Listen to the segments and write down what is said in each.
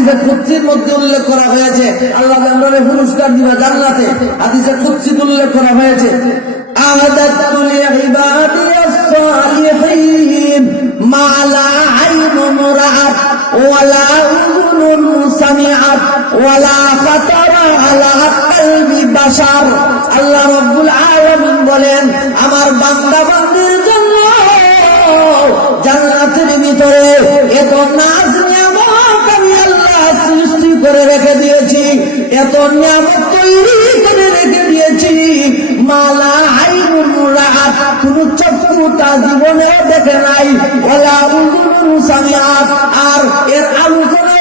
হাদিসে কুদসির মধ্যে উল্লেখ করা হয়েছে আল্লাহ আমাদের পুরস্কার দিবা জান্নাতে। হাদিসে কুদসিতে উল্লেখ করা হয়েছে আ'দাতু লিইবাদিয়াস সালিহিন মা লা আইনুন রাআত ওয়ালা উযুনুন সামিআত ওয়ালা খাতারা আলা কলবি বাশার। আল্লাহ রাব্বুল আলামিন বলেন আমার বান্দা বান্দির জন্য জান্নাতের ভিতরে এত নাজ নিয়ামত আমি আল্লাহ সৃষ্টি করে রেখে দিয়েছি, এত নিয়ামত তৈরি করে রেখে দিয়েছি মালা আইনুন রাআত, কোন চক্ষু তা জীবনে দেখে নাই, ওয়ালা উযুনুন সামিআত, আর এর আলোচনা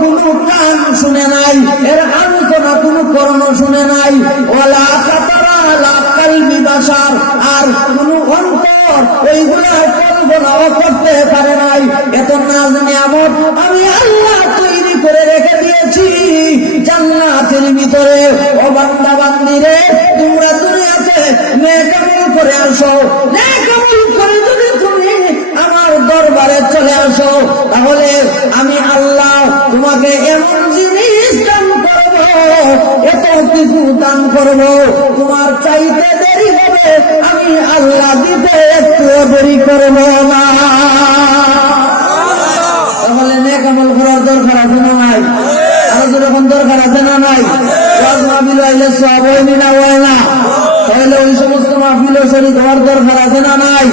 কোন কান শুনে নাই, এর আলোচনা কোন কর্ণ শুনে নাই, ওয়ালা খাতারা আলা কলবি বাশার, আর কোন অন্তর এইগুলা কল্পনাও করতে পারে নাই। এত নাজ নিয়ামত আমি আল্লাহ তৈরি করে রেখে দিয়েছি জান্নাতের ভিতরে। ও বান্দা বান্দিরে তোমরা দুনিয়াতে নেক আমল করে আসো, নেক আমল করে যদি তুমি আমার দরবারে চলে আসো তাহলে আমি আল্লাহ তোমাকে এমন জিনিস দান করব, এত কিছু দান করব তোমার চাইতে দেরি হবে আমি আল্লাহ দিতে একটু দেরি করব না। তাহলে নেক আমল করার দরকার আছে না নাই? আরো যখন দরকার আছে না নাই? মাহফিল হইলে সব হয় না, হয় না? তাহলে ওই সমস্ত মাহফিল শরীর হওয়ার দরকার আছে না নাই?